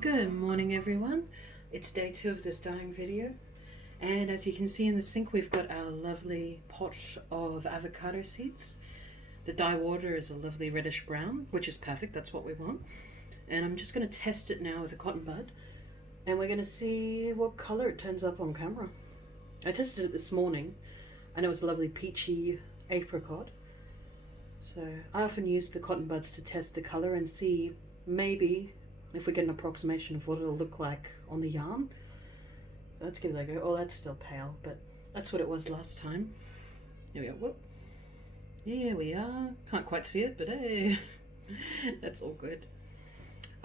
Good morning everyone, it's day 2 of this dyeing video, and as you can see in the sink we've got our lovely pot of avocado seeds. The dye water is a lovely reddish brown, which is perfect, that's what we want. And I'm just going to test it now with a cotton bud, and we're going to see what colour it turns up on camera. I tested it this morning and it was a lovely peachy apricot. So I often use the cotton buds to test the colour and see maybe if we get an approximation of what it'll look like on the yarn. So let's give it a go. Oh, that's still pale, but that's what it was last time. Here we go. Whoop. Here we are. Can't quite see it, but hey, that's all good.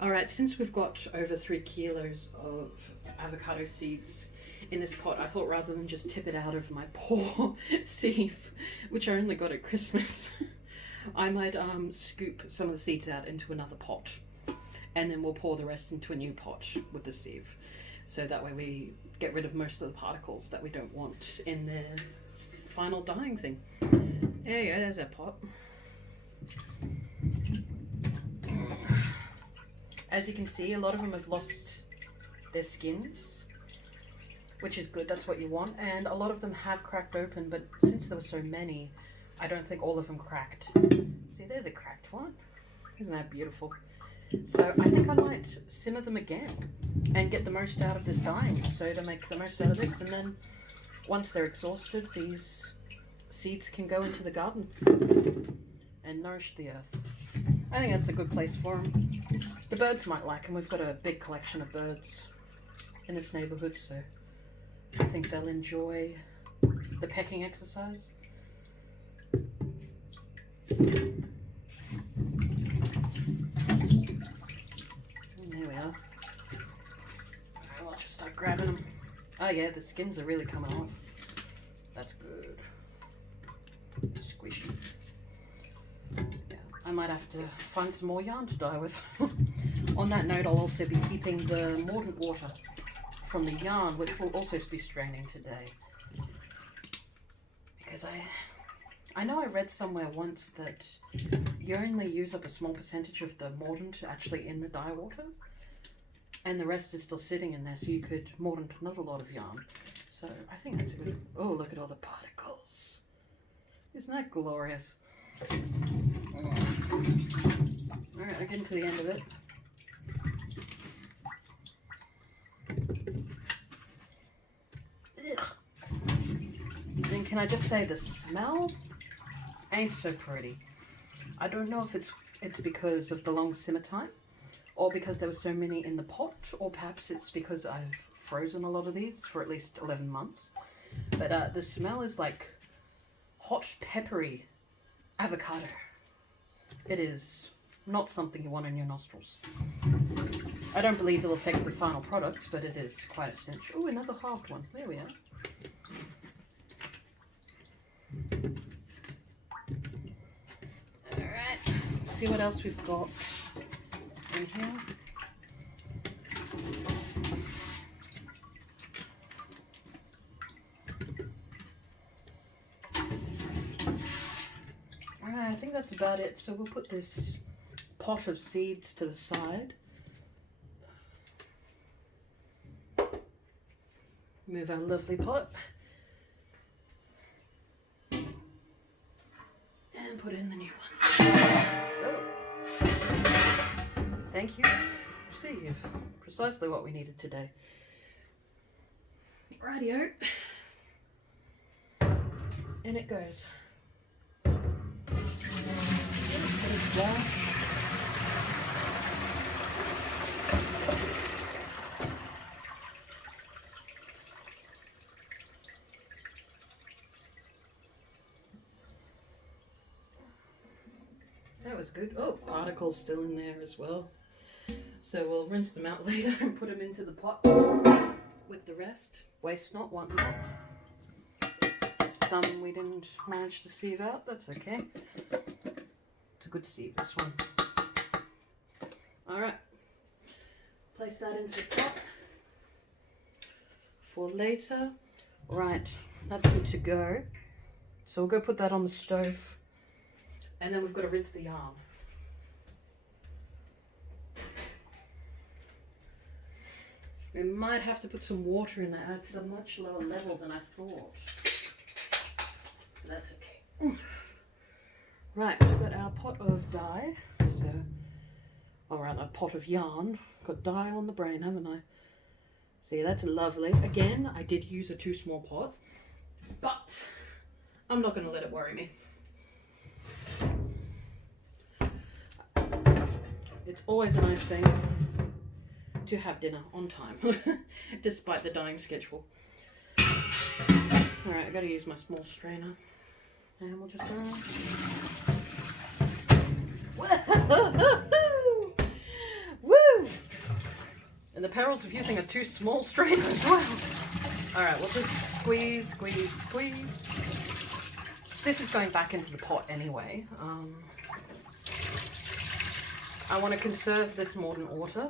All right, since we've got over 3 kilos of avocado seeds in this pot, I thought rather than just tip it out of my poor sieve, which I only got at Christmas, I might scoop some of the seeds out into another pot, and then we'll pour the rest into a new pot with the sieve. So that way we get rid of most of the particles that we don't want in the final dyeing thing. There you go, there's our pot. As you can see, a lot of them have lost their skins, which is good, that's what you want. And a lot of them have cracked open, but since there were so many, I don't think all of them cracked. See, there's a cracked one. Isn't that beautiful? So I think I might simmer them again and get the most out of this dyeing. So to make the most out of this, and then once they're exhausted, these seeds can go into the garden and nourish the earth. I think that's a good place for them. The birds might like them. We've got a big collection of birds in this neighborhood, so I think they'll enjoy the pecking exercise. There we are. I'll just start grabbing them. Oh yeah, the skins are really coming off. That's good. Squishy. Yeah, I might have to find some more yarn to dye with. On that note, I'll also be keeping the mordant water from the yarn, which will also be straining today. Because I know I read somewhere once that you only use up a small percentage of the mordant actually in the dye water, and the rest is still sitting in there, so you could mordant another lot of yarn. So I think that's a good. Oh, look at all the particles. Isn't that glorious? Alright, we're getting to the end of it. Ugh. And can I just say the smell ain't so pretty. I don't know if it's because of the long simmer time, or because there were so many in the pot, or perhaps it's because I've frozen a lot of these for at least 11 months. But the smell is like hot, peppery avocado. It is not something you want in your nostrils. I don't believe it'll affect the final product, but it is quite a stench. Oh, another halved one. There we are. Alright, see what else we've got in here. Alright, I think that's about it. So we'll put this pot of seeds to the side. Move our lovely pot. And put in the new one. Oh. Thank you. See, precisely what we needed today. Rightio. And it goes. That was good. Oh, particles still in there as well. So we'll rinse them out later and put them into the pot with the rest. Waste not, want not. Some we didn't manage to sieve out, that's okay. It's a good sieve, this one. Alright. Place that into the pot for later. Right, that's good to go. So we'll go put that on the stove, and then we've got to rinse the yarn. We might have to put some water in there. It's a much lower level than I thought. But that's okay. Right, we've got our pot of dye. So, or rather, a pot of yarn. Got dye on the brain, haven't I? See, that's lovely. Again, I did use a too small pot, but I'm not going to let it worry me. It's always a nice thing to have dinner on time, despite the dyeing schedule. Alright, I gotta use my small strainer. And we'll just go. Woo! And the perils of using a too small strainer as well. Alright, we'll just squeeze, squeeze, squeeze. This is going back into the pot anyway. I want to conserve this mordant water.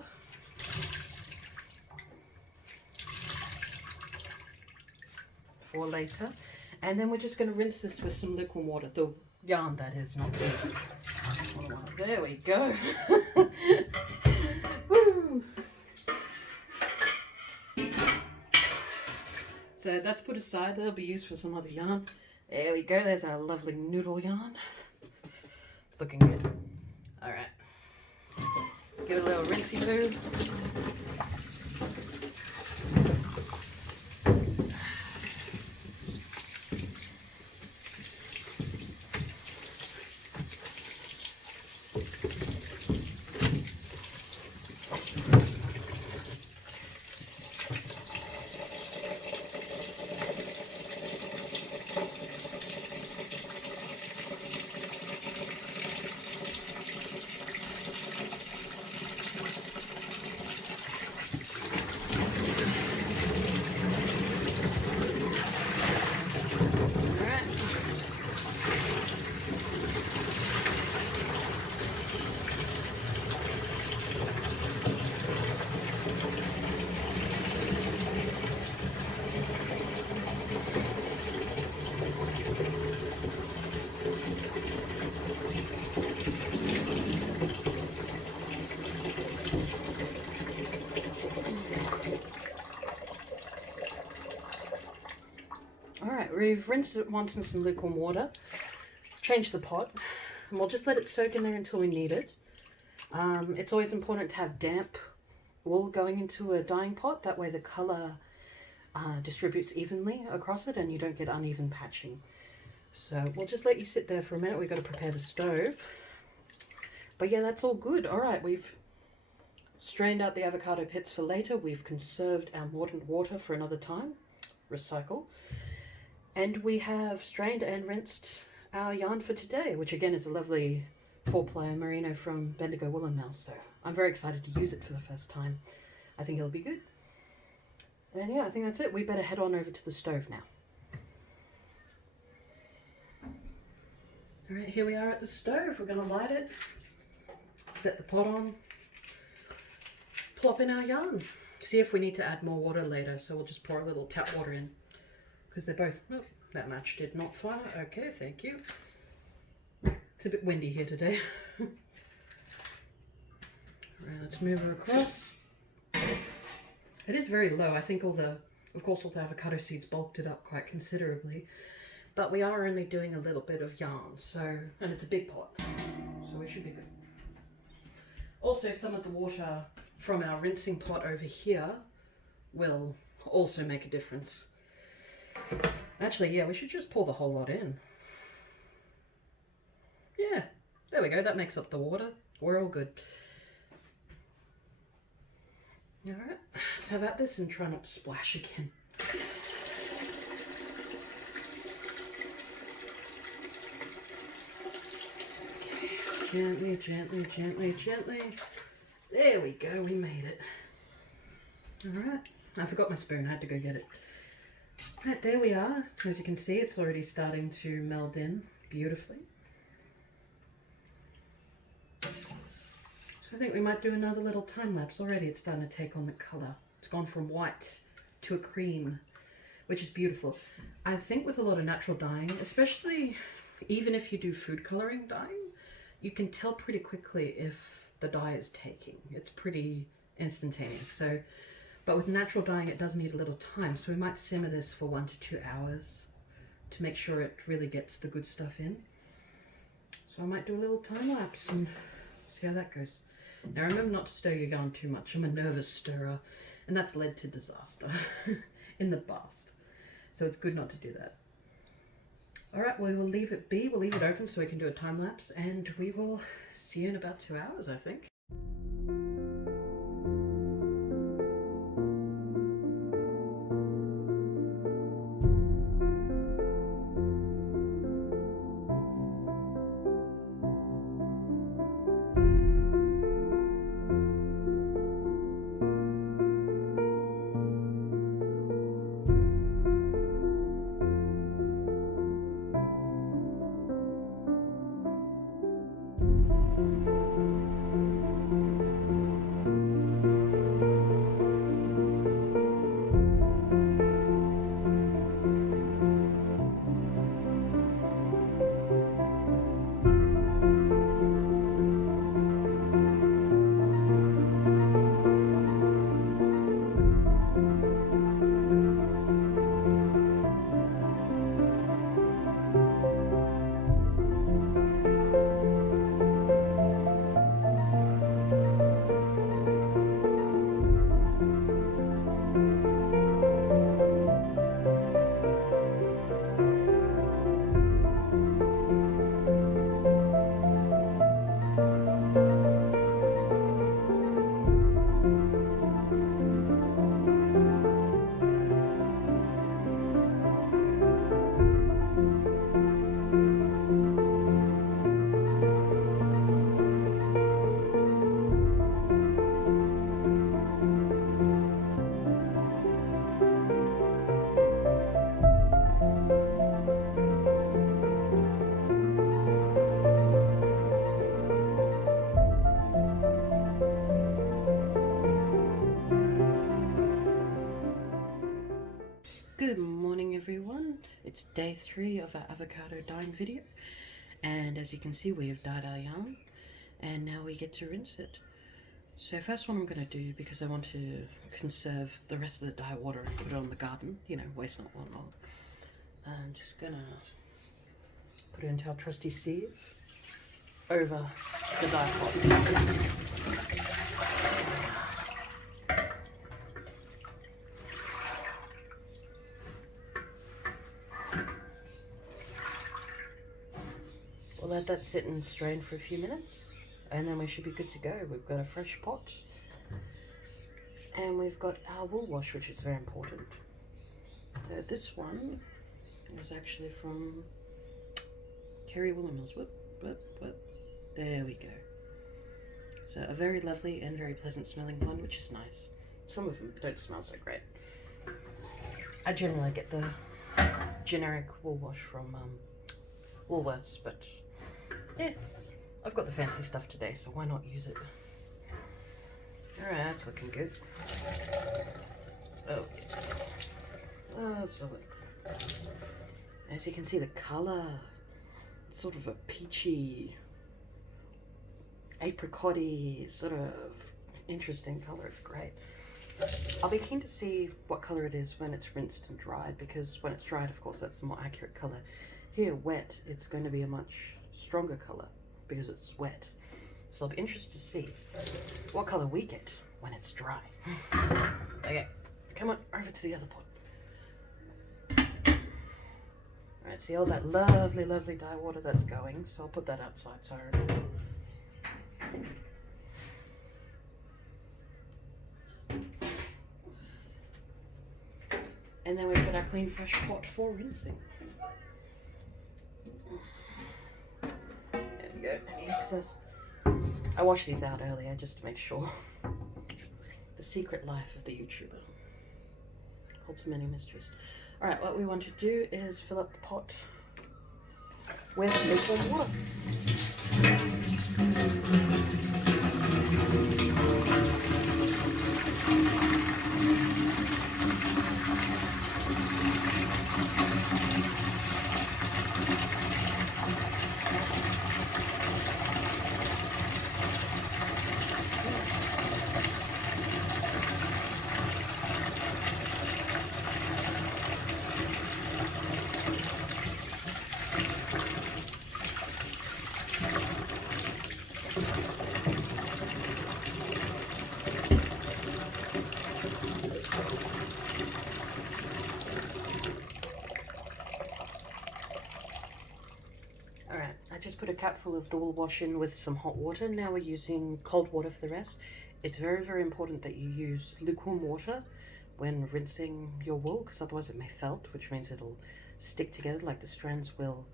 For later. And then we're just going to rinse this with some liquid water. The yarn, that is, not the... There we go. Woo! So that's put aside. That'll be used for some other yarn. There we go. There's our lovely noodle yarn. It's looking good. Alright. Give it a little rinsey poo. We've rinsed it once in some lukewarm water, changed the pot, and we'll just let it soak in there until we need it. It's always important to have damp wool going into a dyeing pot, that way the colour distributes evenly across it and you don't get uneven patching. So we'll just let you sit there for a minute. We've got to prepare the stove. But yeah, that's all good. Alright, we've strained out the avocado pits for later. We've conserved our mordant water for another time. Recycle. And we have strained and rinsed our yarn for today, which again is a lovely 4-ply merino from Bendigo Woollen Mills. So I'm very excited to use it for the first time. I think it'll be good. And yeah, I think that's it. We better head on over to the stove now. Alright, here we are at the stove. We're going to light it, set the pot on, plop in our yarn. See if we need to add more water later, so we'll just pour a little tap water in. Because they're both, oh, that match did not fire. Okay, thank you. It's a bit windy here today. Right, let's move her across. It is very low. I think of course all the avocado seeds bulked it up quite considerably. But we are only doing a little bit of yarn, so, and it's a big pot, so it should be good. Also, some of the water from our rinsing pot over here will also make a difference. Actually, yeah, we should just pour the whole lot in. Yeah, there we go. That makes up the water. We're all good. Alright, let's have at this and try not to splash again. Okay, gently, gently, gently, gently. There we go, we made it. Alright, I forgot my spoon. I had to go get it. Right, there we are. As you can see, it's already starting to meld in beautifully. So I think we might do another little time lapse. Already it's starting to take on the colour. It's gone from white to a cream, which is beautiful. I think with a lot of natural dyeing, especially even if you do food colouring dyeing, you can tell pretty quickly if the dye is taking. It's pretty instantaneous. So But with natural dyeing, it does need a little time, so we might simmer this for 1 to 2 hours to make sure it really gets the good stuff in. So I might do a little time lapse and see how that goes. Now remember not to stir your yarn too much. I'm a nervous stirrer, and that's led to disaster in the past. So it's good not to do that. Alright, well, we'll leave it be. We'll leave it open so we can do a time lapse, and we will see you in about 2 hours, I think. Good morning, everyone. It's day 3 of our avocado dyeing video, and as you can see, we have dyed our yarn and now we get to rinse it. So first one I'm going to do, because I want to conserve the rest of the dye water and put it on the garden, you know, waste not, want not, I'm just gonna put it into our trusty sieve over the dye pot. We'll let that sit and strain for a few minutes, and then we should be good to go. We've got a fresh pot, and we've got our wool wash, which is very important. So this one is actually from Bendigo Woollen Mills. There we go. So a very lovely and very pleasant smelling one, which is nice. Some of them don't smell so great. I generally get the generic wool wash from Woolworths, but yeah, I've got the fancy stuff today, so why not use it? Alright, that's looking good. Oh, let's have a look. As you can see, the colour, it's sort of a peachy, apricot-y, sort of interesting colour. It's great. I'll be keen to see what colour it is when it's rinsed and dried, because when it's dried, of course, that's the more accurate colour. Here, wet, it's going to be a much stronger colour because it's wet. So I'll be interested to see what colour we get when it's dry. Okay, come on, over to the other pot. Alright, see all that lovely, lovely dye water that's going, so I'll put that outside so I remember. And then we've got our clean, fresh pot for rinsing. There we go, any excess. I washed these out earlier just to make sure. The secret life of the YouTuber holds many mysteries. Alright, what we want to do is fill up the pot with lukewarm water. capful of the wool wash in with some hot water. Now we're using cold water for the rest. It's very, very important that you use lukewarm water when rinsing your wool, because otherwise it may felt, which means it'll stick together, like the strands will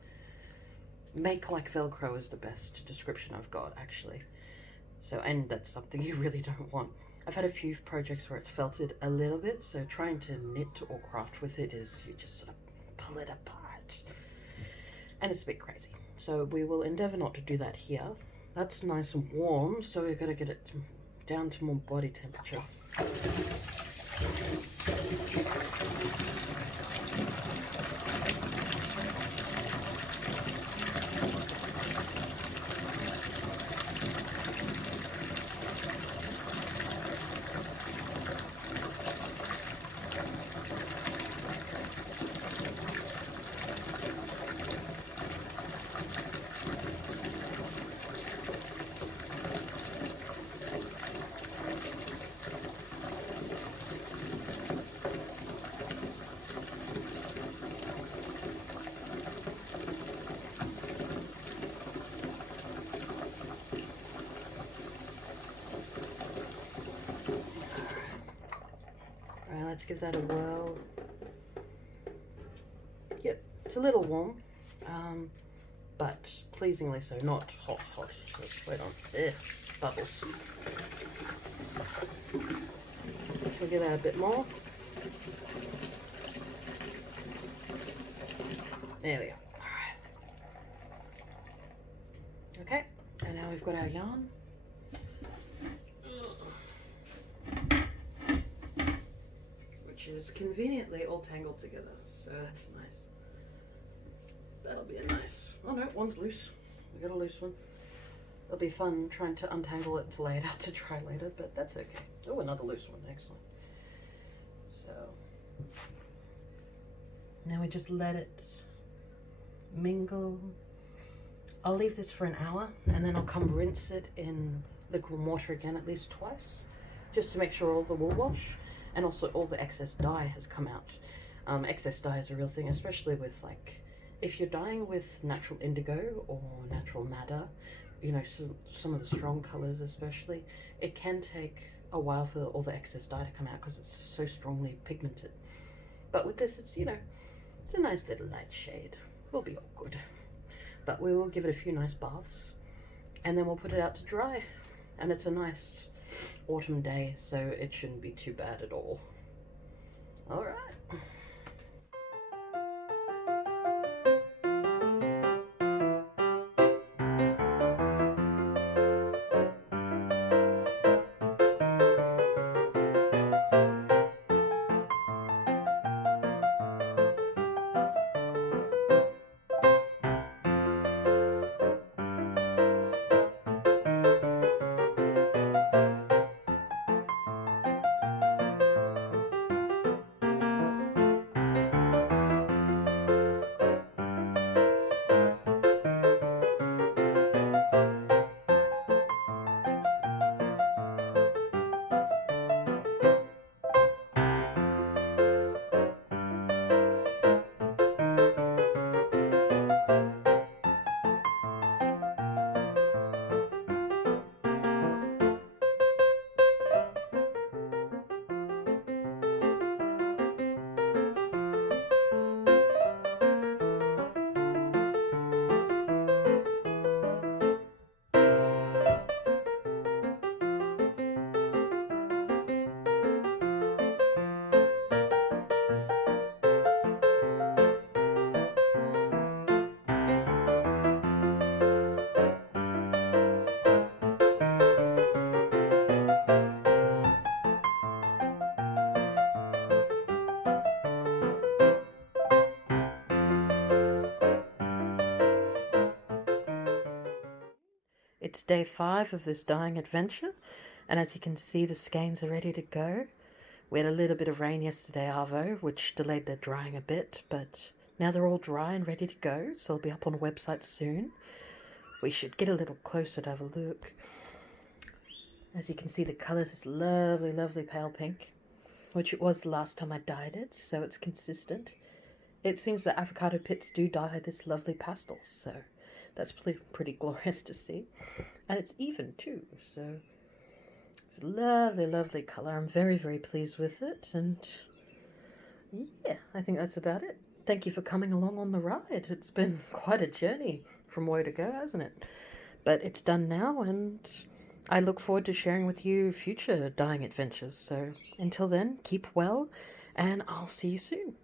make like Velcro is the best description I've got, actually. So, and that's something you really don't want. I've had a few projects where it's felted a little bit, so trying to knit or craft with it is you just sort of pull it apart. And it's a bit crazy. So we will endeavour not to do that here. That's nice and warm, so we've got to get it down to more body temperature. Let's give that a whirl. Yep, it's a little warm, but pleasingly so, not hot. Let's wait on. Bubbles. We'll give that a bit more. There we go. Alright. Okay, and now we've got our yarn. Is conveniently all tangled together, so that's nice. That'll be a nice. Oh no, one's loose. We got a loose one. It'll be fun trying to untangle it to lay it out to dry later, but that's okay. Oh, another loose one. Excellent. So now we just let it mingle. I'll leave this for an hour and then I'll come rinse it in liquid water again at least twice, just to make sure all the wool wash and also all the excess dye has come out. Excess dye is a real thing, especially with, like, if you're dyeing with natural indigo or natural madder, you know, some of the strong colors especially, it can take a while for all the excess dye to come out because it's so strongly pigmented. But with this, it's, you know, it's a nice little light shade. We'll be all good. But we will give it a few nice baths and then we'll put it out to dry. And it's a nice autumn day, so it shouldn't be too bad at all. All right. It's day 5 of this dyeing adventure, and as you can see, the skeins are ready to go. We had a little bit of rain yesterday, arvo, which delayed their drying a bit, but now they're all dry and ready to go, so they'll be up on a website soon. We should get a little closer to have a look. As you can see, the colours is lovely, lovely pale pink, which it was the last time I dyed it, so it's consistent. It seems that avocado pits do dye this lovely pastel, so That's pretty glorious to see. And it's even too, so it's a lovely, lovely colour. I'm very, very pleased with it, and yeah, I think that's about it. Thank you for coming along on the ride. It's been quite a journey from where to go, hasn't it? But it's done now, and I look forward to sharing with you future dyeing adventures. So until then, keep well, and I'll see you soon.